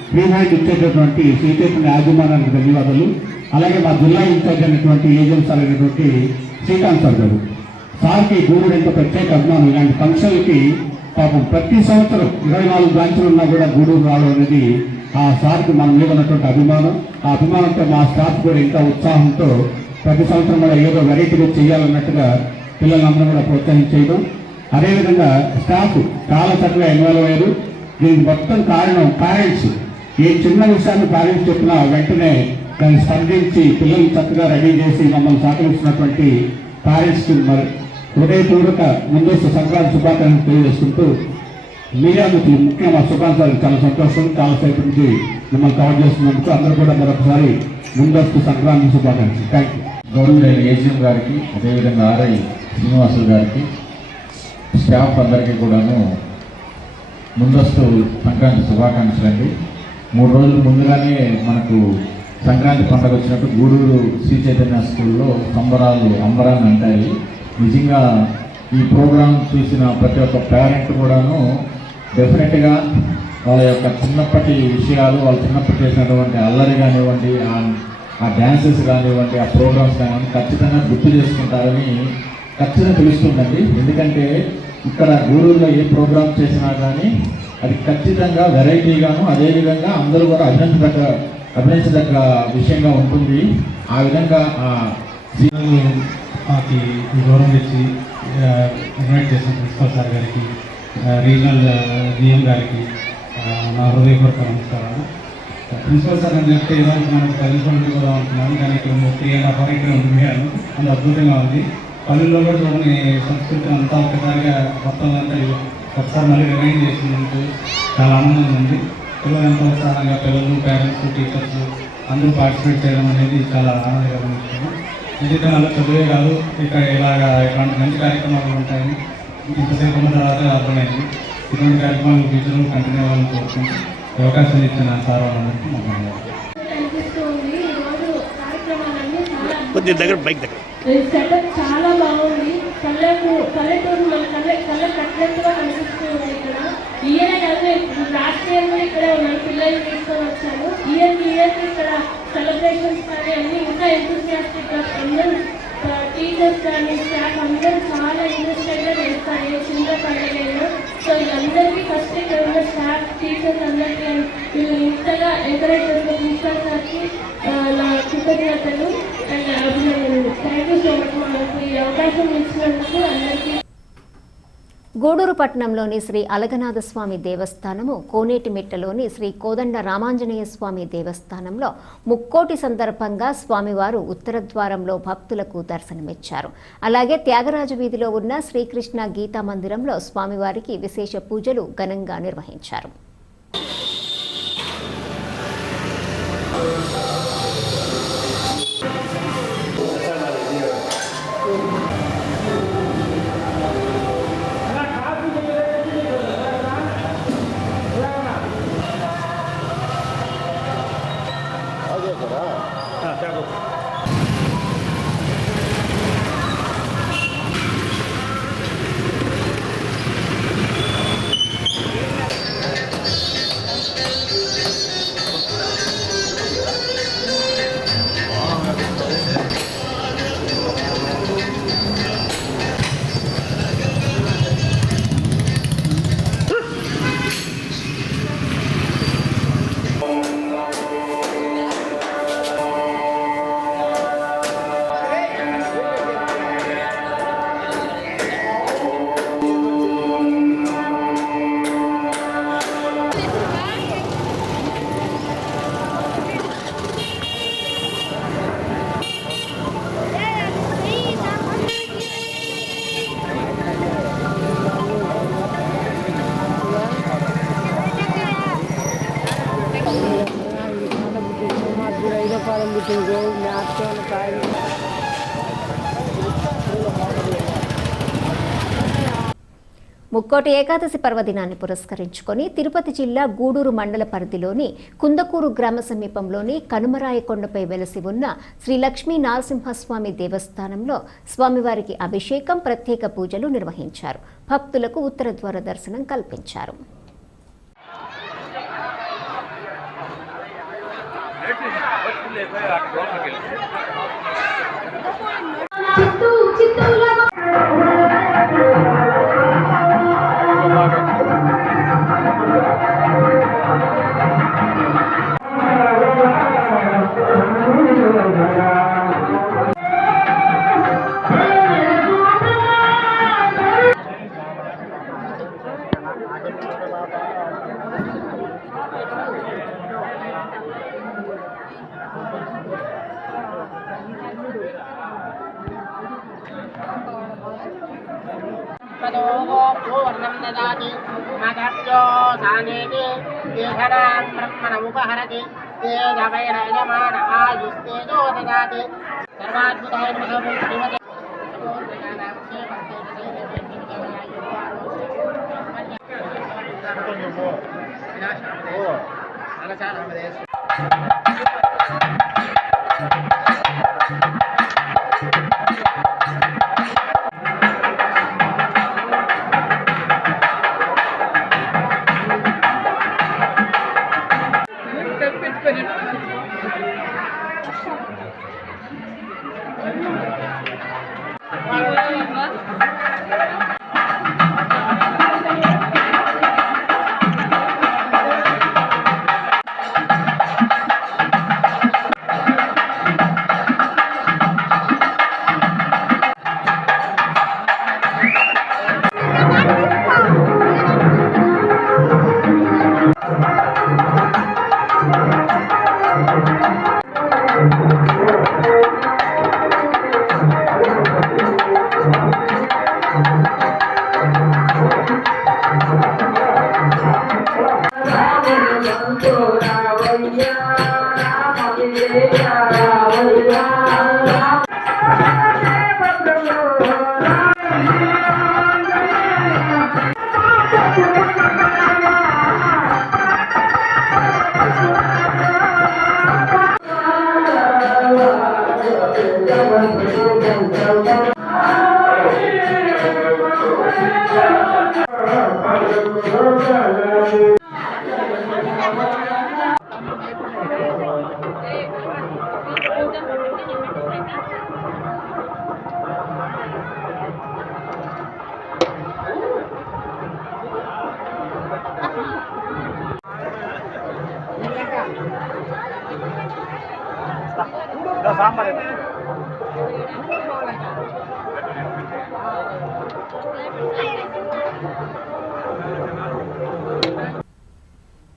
ఫ్రీ హ్యాండ్ ఇచ్చేటటువంటి శ్రీ చైతన్య యాజమాన్యానికి ధన్యవాదాలు. అలాగే మా జిల్లా ఇన్ఛార్జ్ అయినటువంటి ఏజెంట్ సార్ అయినటువంటి శ్రీకాంత్ సార్ గారు సార్కి గూడూరు ఎంతో ప్రత్యేక అభిమానం. ఇలాంటి ఫంక్షన్లకి పాపం ప్రతి సంవత్సరం 24 బ్రాంచ్లు ఉన్నా కూడా గూడూరు రావడం అనేది ఆ సార్కి మన మీద ఉన్నటువంటి అభిమానం. ఆ అభిమానంతో మా స్టాఫ్ కూడా ఇంకా ఉత్సాహంతో ప్రతి సంవత్సరం కూడా ఏదో వెరైటీగా చేయాలన్నట్టుగా పిల్లలందరూ కూడా ప్రోత్సహించేయడం. అదేవిధంగా స్టాఫ్ చాలా చక్కగా ఇన్వాల్వ్ అయ్యారు. దీనికి మొత్తం కారణం పేరెంట్స్. ఏ చిన్న విషయాన్ని పేరెంట్స్ చెప్పినా వెంటనే దాన్ని స్పందించి పిల్లల్ని చక్కగా రెడీ చేసి మమ్మల్ని సహకరిస్తున్నటువంటి పేరెంట్స్కి మరి హృదయపూర్వక ముందస్తు సంక్రాంతి శుభాకాంక్షలు తెలియజేసుకుంటూ మీడియా మిత్రులు ముఖ్యంగా మా శుభాకాంక్షలు చాలా సంతోషం. చాలాసేపు నుంచి మిమ్మల్ని కవర్ చేస్తున్నందుకు అందరూ కూడా మరొకసారి ముందస్తు సంక్రాంతి శుభాకాంక్షలు. Thank you. గౌరవనీయులైన ఏజీఎం గారికి అదేవిధంగా ఆర్ఐ శ్రీనివాసులు గారికి స్టాఫ్ అందరికీ కూడాను ముందస్తు సంక్రాంతి శుభాకాంక్షలు అండి. 3 రోజులు ముందుగానే మనకు సంక్రాంతి పండుగ వచ్చినట్టు గూడూరు శ్రీ చైతన్య స్కూల్లో సంబరాలు అంబరాన్ని అంటాయి. నిజంగా ఈ ప్రోగ్రాం చూసిన ప్రతి ఒక్క పేరెంట్ కూడాను డెఫినెట్గా వాళ్ళ యొక్క చిన్నప్పటి విషయాలు, వాళ్ళు చిన్నప్పటి చేసినటువంటి అల్లరి కానివ్వండి, ఆ డ్యాన్సెస్ కానివ్వండి, ఆ ప్రోగ్రామ్స్ కానివ్వండి ఖచ్చితంగా గుర్తు చేసుకుంటారని ఖచ్చితంగా తెలుస్తుందండి. ఎందుకంటే ఇక్కడ గూడూరులో ఏ ప్రోగ్రామ్ చేసినా కానీ అది ఖచ్చితంగా వెరైటీగాను అదేవిధంగా అందరూ కూడా అభినందించదగ్గ విషయంగా ఉంటుంది. ఆ విధంగా మాకు గౌరవం ఇచ్చి ఇన్వైట్ చేసిన ప్రిన్సిపల్ సార్ గారికి, రీజనల్ డిఎం గారికి నా హృదయపూర్వక నమస్కారాలు. ప్రిన్సిపల్ సార్ అని చెప్తే ఈరోజు మనకు కలిసి కూడా ఉంటున్నాను, కానీ ఇక్కడ 3.5 hours ఇక్కడ ఉంటున్నాను. అది అద్భుతంగా ఉంది. పల్లెల్లో కూడా చూడని సంస్కృతి అంతా ఒక్కసారిగా మొత్తం అంతా ఒకసారి మళ్ళీ రిమైండ్ చేసినందుకు చాలా ఆనందంగా ఉంది. పిల్లలు ఎంతో ఉత్సాహంగా పిల్లలు, పేరెంట్స్, టీచర్స్ అందరూ పార్టిసిపేట్ చేయడం అనేది చాలా ఆనందకరమైన విషయం. జీవితంలో చదువే కాదు ఇక్కడ ఇట్లాంటి మంచి కార్యక్రమాలు ఉంటాయని ఇంతసేపు ఉన్న తర్వాత అర్థమైంది. ఇటువంటి కార్యక్రమాలు ఫ్యూచర్లో కంటిన్యూ అవ్వాలని కోరుకుంటూ అవకాశం ఇచ్చిన సార్ వాళ్ళందరికీ సెటప్ చాలా బాగుంది. పల్లెటూరు మన కళ్ళ కట్టినట్టుగా కనిపిస్తుంది. ఇక్కడ ఇయర్ కాదు, లాస్ట్ ఇయర్ కూడా ఇక్కడే ఉన్నాను, పిల్లల్ని తీసుకొని వచ్చాను. ఇయర్కి ఇక్కడ సెలబ్రేషన్స్ కానీ అన్నీ ఇంకా ఎంతూసియాస్టిక్గా అందరూ టీచర్స్ కానీ స్టాఫ్ అందరూ చాలా ఇంట్రెస్టెడ్గా చేస్తారు చిన్న పండుగ. సో వీళ్ళందరికీ ఫస్ట్ ఇక్కడ ఉన్న స్టాఫ్ టీచర్స్ అందరికీ వీళ్ళు ఇంతగా ఎంకరేజ్ చేసిన ప్రిన్సిపల్ సార్కి నా కృతజ్ఞతలు అండ్ అభినందనలు. థ్యాంక్ యూ సో మచ్ మనకు ఈ అవకాశం ఇచ్చినందుకు అందరికీ. గూడూరు పట్టణంలోని శ్రీ అలగనాథ స్వామి దేవస్థానము, కోనేటిమిట్టలోని శ్రీ కోదండ రామాంజనేయ స్వామి దేవస్థానంలో ముక్కోటి సందర్భంగా స్వామివారు ఉత్తర ద్వారంలో భక్తులకు దర్శనమిచ్చారు. అలాగే త్యాగరాజు వీధిలో ఉన్న శ్రీకృష్ణ గీతా మందిరంలో స్వామివారికి విశేష పూజలు ఘనంగా నిర్వహించారు. ముక్కోటి ఏకాదశి పర్వదినాన్ని పురస్కరించుకొని తిరుపతి జిల్లా గూడూరు మండల పరిధిలోని కుందకూరు గ్రామ సమీపంలోని కనుమరాయకొండపై వెలసి ఉన్న శ్రీ లక్ష్మీ నరసింహస్వామి దేవస్థానంలో స్వామివారికి అభిషేకం, ప్రత్యేక పూజలు నిర్వహించారు. భక్తులకు ఉత్తర ద్వార దర్శనం కల్పించారు.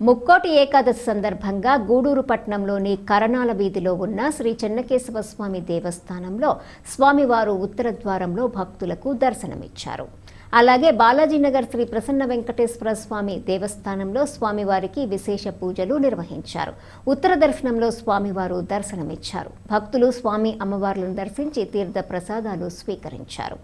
ముక్కోటి ఏకాదశి సందర్భంగా గూడూరు పట్టణంలోని కరణాల వీధిలో ఉన్న శ్రీ చెన్నకేశవ స్వామి దేవస్థానంలో స్వామివారు ఉత్తర ద్వారంలో భక్తులకు దర్శనమిచ్చారు. అలాగే బాలాజీనగర్ శ్రీ ప్రసన్న వెంకటేశ్వర స్వామి దేవస్థానంలో స్వామివారికి విశేష పూజలు నిర్వహించారు. ఉత్తర దర్శనంలో స్వామివారు దర్శనమిచ్చారు. భక్తులు స్వామి అమ్మవార్లను దర్శించి తీర్థ ప్రసాదాలు స్వీకరించారు.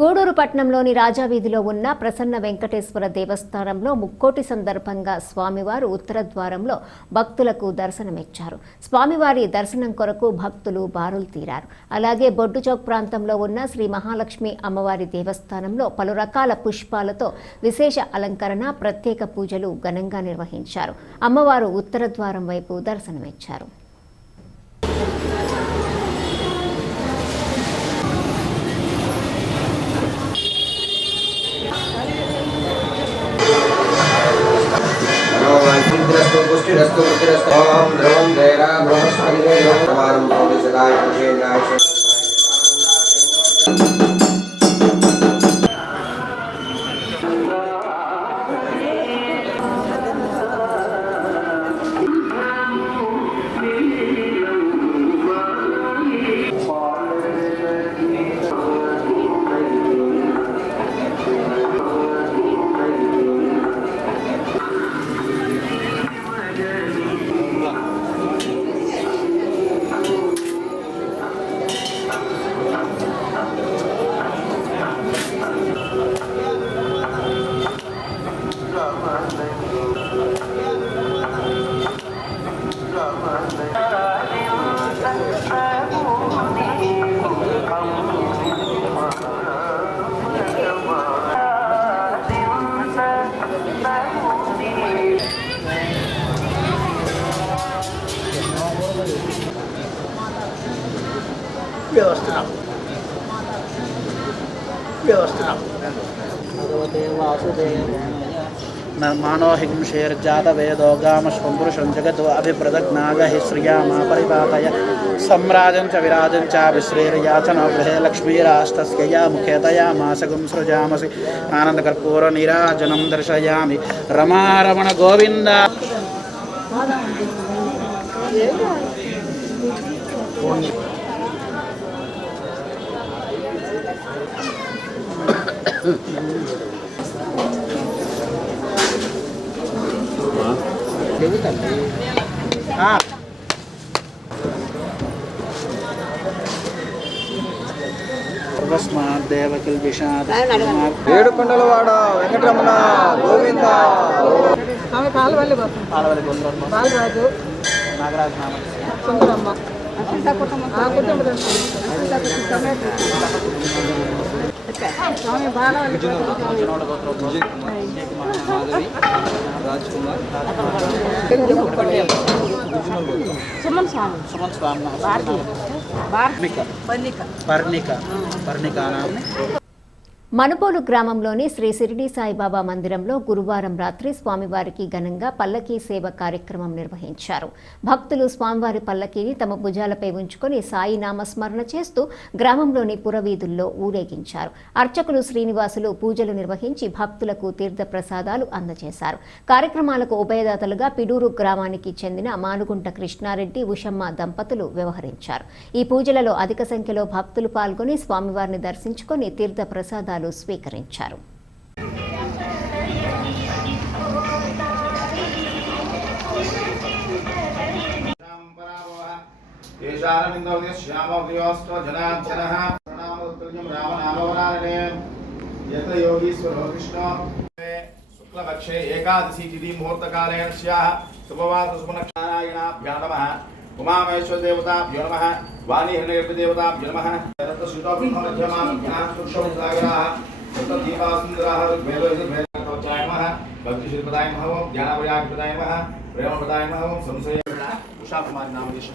గూడూరు పట్టణంలోని రాజావీధిలో ఉన్న ప్రసన్న వెంకటేశ్వర దేవస్థానంలో ముక్కోటి సందర్భంగా స్వామివారు ఉత్తర ద్వారంలో భక్తులకు దర్శనమిచ్చారు. స్వామివారి దర్శనం కొరకు భక్తులు బారులు తీరారు. అలాగే బొడ్డుచౌక్ ప్రాంతంలో ఉన్న శ్రీ మహాలక్ష్మి అమ్మవారి దేవస్థానంలో పలు రకాల పుష్పాలతో విశేష అలంకరణ, ప్రత్యేక పూజలు ఘనంగా నిర్వహించారు. అమ్మవారు ఉత్తర ద్వారం వైపు దర్శనమిచ్చారు. मानोहिंसेर्जातवेदोगामश्वपुरुषं जगतो अभिप्रदग्नागहि श्रियामा परिपातय सम्राजं च विराजं च विश्रेर्याचनगृहे लक्ष्मीरास्तस्य या मुखेतया मासगुं सृजामसि आनन्दकर्पूरनीराजनं दर्शयामि रमारमण गोविन्द। ఏడుకొండలవాడ వెంకటరమణ గోవింద. పాలవల్లి బాలరాజు నాగరాజు సుందరమ్మ సుమన్ స్వామి మనుబోలు గ్రామంలోని శ్రీ షిరిడి సాయిబాబా మందిరంలో గురువారం రాత్రి స్వామివారికి ఘనంగా పల్లకీ సేవ కార్యక్రమం నిర్వహించారు. భక్తులు స్వామివారి పల్లకీని తమ భుజాలపై ఉంచుకొని సాయి నామస్మరణ చేస్తూ గ్రామంలోని పురవీధుల్లో ఊరేగించారు. అర్చకులు శ్రీనివాసులు పూజలు నిర్వహించి భక్తులకు తీర్థ ప్రసాదాలు అందజేశారు. కార్యక్రమాలకు ఉభయదాతలుగా పిడూరు గ్రామానికి చెందిన మానుగుంట కృష్ణారెడ్డి, ఉషమ్మ దంపతులు వ్యవహరించారు. ఈ పూజలలో అధిక సంఖ్యలో భక్తులు పాల్గొని స్వామివారిని దర్శించుకొని తీర్థ ప్రసాదాలు స్వీకరించారు. శుక్లపక్షే ఏకాదశి తిథి ముహూర్తకాలేన స్యాః శుభవాస శుభనక్షత్రాయణాభ్యో నమః ఉమామహేశ్వర దేవతాభ్యో నమః వాణి హిరణ్యగర్భ దేవతాభ్యో నమః తత్సుతో బ్రహ్మమధ్యమాన సాగరాః తద్దీపాసుందరాః ఋగ్వేదోపచాయ నమః భక్తిశ్రీపదాయ నమః జ్ఞానప్రయాగపదాయ నమః ప్రేమపదాయ నమః సంశయ ఉషా కుమారి నామదేశ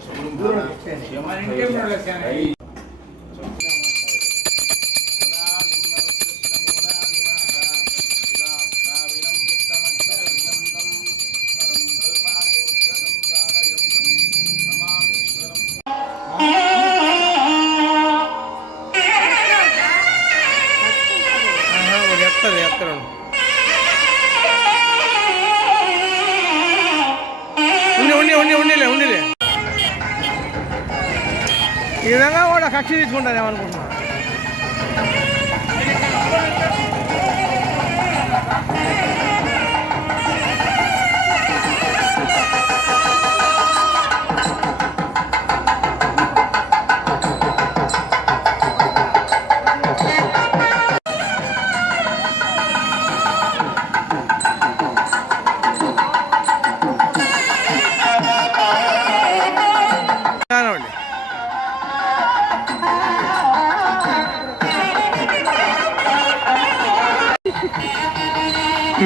ఈ విధంగా కూడా కక్ష తీసుకుంటానేమనుకుంటున్నా.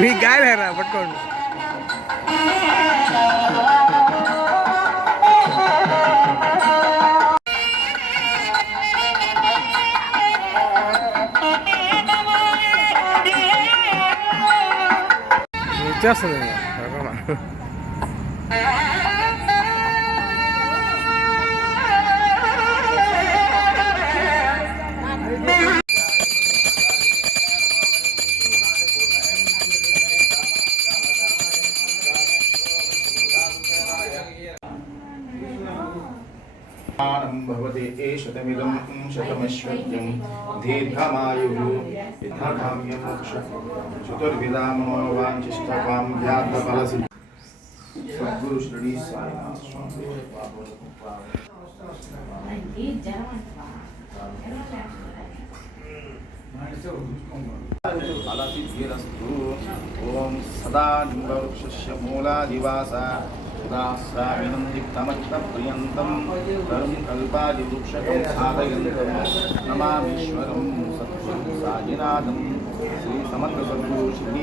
మీ గాయరా పట్టుకోండి. వచ్చేస్తుంది भवति एषतमिदं शतमश्वर्यं दीर्घमायुः यथाकाम्यमोक्षः चतुर्विधा मनोवाञ्छिष्टकां व्याप्तफलसिद्धिः सद्गुरु श्री साईनाथ स्वामी अलसिद्धिरस्तु ओम सदा निम्बवृक्षस्य मूलादिवासा दास्राविनं दीप्तमच्युतप्रियन्तं तरुं कल्पादिवृक्षकं साधयन्तं नमामीश्वरं सद्गुरुं साईनाथं श्री समर्थसद्गुरु श्री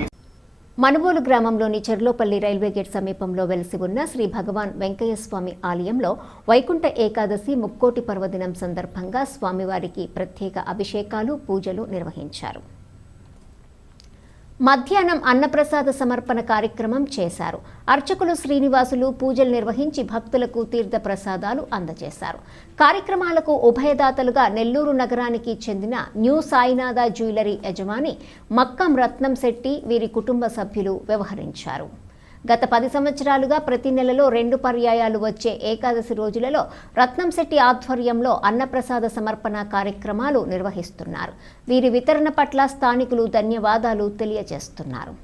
మనుబోలు గ్రామంలోని చెర్లోపల్లి రైల్వే గేట్ సమీపంలో వెలిసి ఉన్న శ్రీ భగవాన్ వెంకయ్య స్వామి ఆలయంలో వైకుంఠ ఏకాదశి ముక్కోటి పర్వదినం సందర్భంగా స్వామివారికి ప్రత్యేక అభిషేకాలు పూజలు నిర్వహించారు. మధ్యాహ్నం అన్నప్రసాద సమర్పణ కార్యక్రమం చేశారు. అర్చకులు శ్రీనివాసులు పూజలు నిర్వహించి భక్తులకు తీర్థ ప్రసాదాలు అందజేశారు. కార్యక్రమాలకు ఉభయదాతలుగా నెల్లూరు నగరానికి చెందిన న్యూ సాయినాథ జ్యువెలరీ యజమాని మక్కం రత్నం శెట్టి, వీరి కుటుంబ సభ్యులు వ్యవహరించారు. గత 10 సంవత్సరాలుగా ప్రతి నెలలో 2 పర్యాయాలు వచ్చే ఏకాదశి రోజులలో రత్నంశెట్టి ఆధ్వర్యంలో అన్నప్రసాద సమర్పణ కార్యక్రమాలు నిర్వహిస్తున్నారు. వీరి వితరణ పట్ల స్థానికులు ధన్యవాదాలు తెలియజేస్తున్నారు.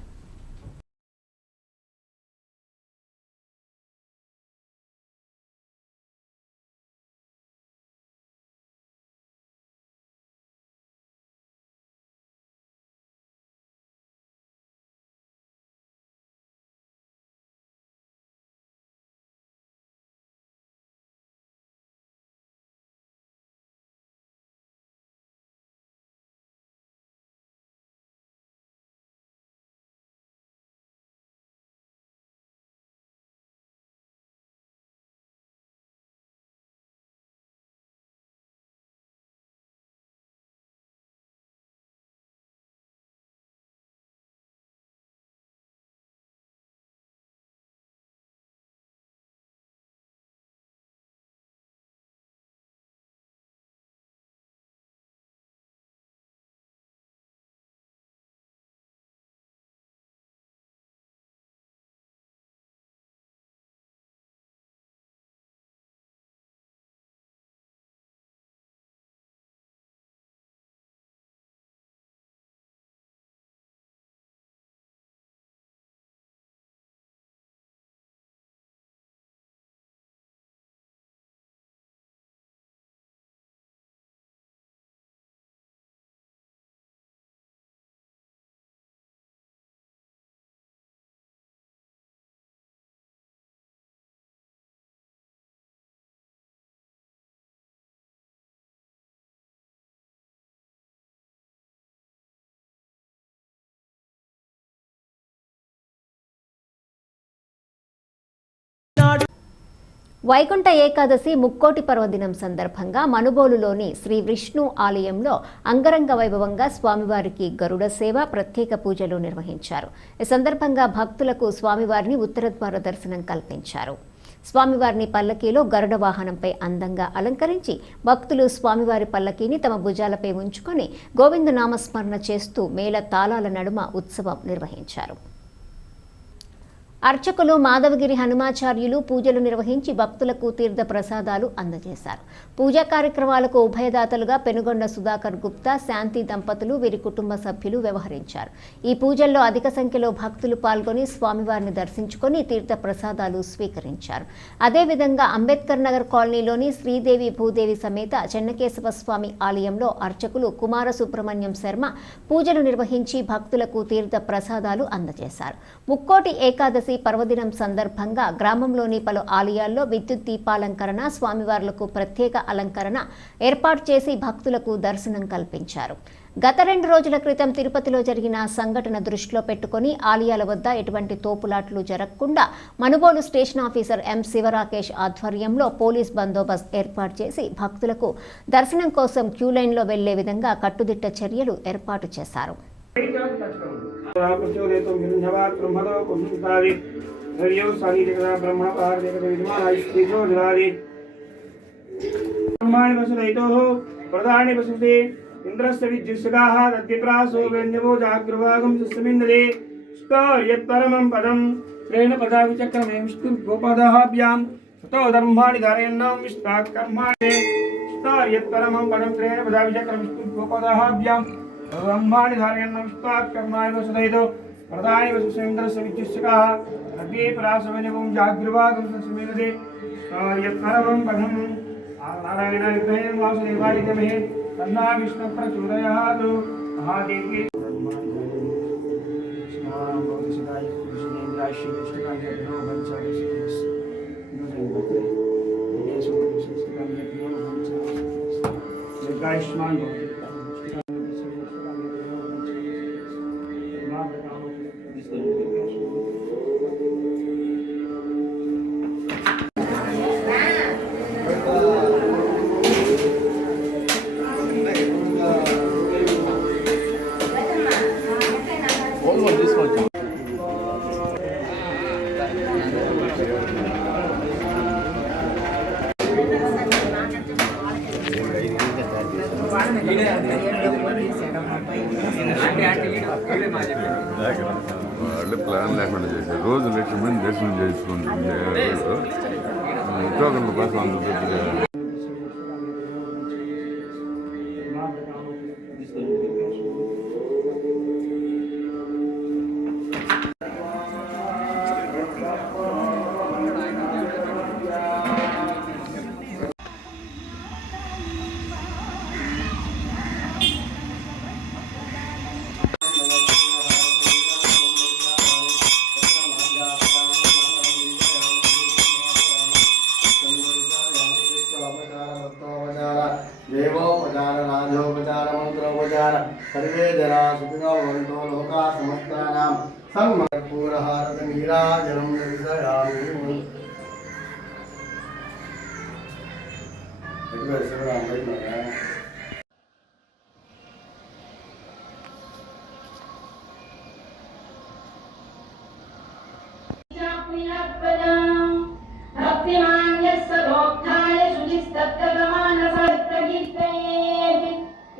వైకుంఠ ఏకాదశి ముక్కోటి పర్వదినం సందర్భంగా మనుబోలులోని శ్రీ విష్ణు ఆలయంలో అంగరంగ వైభవంగా స్వామివారికి గరుడ సేవ, ప్రత్యేక పూజలు నిర్వహించారు. ఈ సందర్భంగా భక్తులకు స్వామివారిని ఉత్తరద్వార దర్శనం కల్పించారు. స్వామివారిని పల్లకీలో గరుడ వాహనంపై అందంగా అలంకరించి భక్తులు స్వామివారి పల్లకీని తమ భుజాలపై ఉంచుకొని గోవింద నామస్మరణ చేస్తూ మేళ తాళాల నడుమ ఉత్సవం నిర్వహించారు. అర్చకులు మాధవగిరి హనుమాచార్యులు పూజలు నిర్వహించి భక్తులకు తీర్థ ప్రసాదాలు అందజేశారు. పూజా కార్యక్రమాలకు ఉభయదాతలుగా పెనుగొండ సుధాకర్ గుప్తా, శాంతి దంపతులు, వీరి కుటుంబ సభ్యులు వ్యవహరించారు. ఈ పూజల్లో అధిక సంఖ్యలో భక్తులు పాల్గొని స్వామివారిని దర్శించుకొని తీర్థ ప్రసాదాలు స్వీకరించారు. అదేవిధంగా అంబేద్కర్ నగర్ కాలనీలోని శ్రీదేవి భూదేవి సమేత చెన్నకేశవ స్వామి ఆలయంలో అర్చకులు కుమార సుబ్రహ్మణ్యం శర్మ పూజలు నిర్వహించి భక్తులకు తీర్థ ప్రసాదాలు అందజేశారు. ముక్కోటి ఏకాదశి పర్వదినం సందర్భంగా గ్రామంలోని పలు ఆలయాల్లో విద్యుత్ దీపాలంకరణ, స్వామివార్లకు ప్రత్యేక అలంకరణ ఏర్పాటు చేసి భక్తులకు దర్శనం కల్పించారు. గత 2 రోజుల క్రితం తిరుపతిలో జరిగిన సంఘటన దృష్టిలో పెట్టుకుని ఆలయాల వద్ద ఎటువంటి తోపులాట్లు జరగకుండా Manubolu station officer M Sivarakesh ఆధ్వర్యంలో పోలీస్ బందోబస్తు ఏర్పాటు చేసి భక్తులకు దర్శనం కోసం క్యూలైన్లో వెళ్లే విధంగా కట్టుదిట్ట చర్యలు ఏర్పాటు చేశారు. ఇంద్రస్య విద్యుస్సుగాః తద్విప్రాసో వెన్యవో జాగ్రవాగం సుస్మిన్నదే స్తోర్యత్పరమం పదం శ్రేణ పదా విచక్రమే విష్ణు గోపదాభ్యాం తతో ధర్మాణి ధారయన్నాం విష్ణాత్ కర్మాణి స్తోర్యత్పరమం పదం శ్రేణ పదా విచక్రమే విష్ణు గోపదాభ్యాం ధర్మాణి ధారయన్నాం విష్ణాత్ కర్మాణి వసుదైతో ప్రదాని వసుసేంద్రస్య విద్యుస్సుగాః తద్విప్రాసో వెన్యవో జాగ్రవాగం సుస్మిన్నదే స్తోర్యత్పరమం పదం నారాయణ విద్మహే వాసుదేవాయ ధీమహి तन्ना विष्णु प्रचोदयात् महादेवी दीर्घायुष्मान దర్శనం చేసుకుంటుంది టోకన్ల కోసం అంత పెద్దగా देवोपचार राजोपचार मंत्रोपचार सर्वे जना सुखिनो भवन्तु लोका समस्तानां सन्मत्पूरहारत नीराजनं दर्शयामि।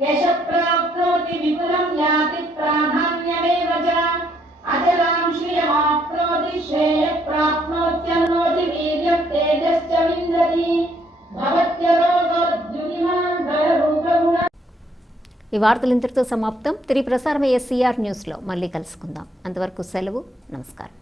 यशप्राप्नोति विपुलं याति प्राधान्यमेव च अचलां श्रियमाप्नोति श्रेयप्राप्नोत्यन्नोति वीर्यं तेजश्च विन्दति भवत्यरोगोद्युतिमान् भयरूपगुण। ఈ వార్తలు ఇంతటితో సమాప్తం. తిరిగి ప్రసారమయ్యే SCR న్యూస్లో మళ్ళీ కలుసుకుందాం. అంతవరకు సెలవు. నమస్కారం.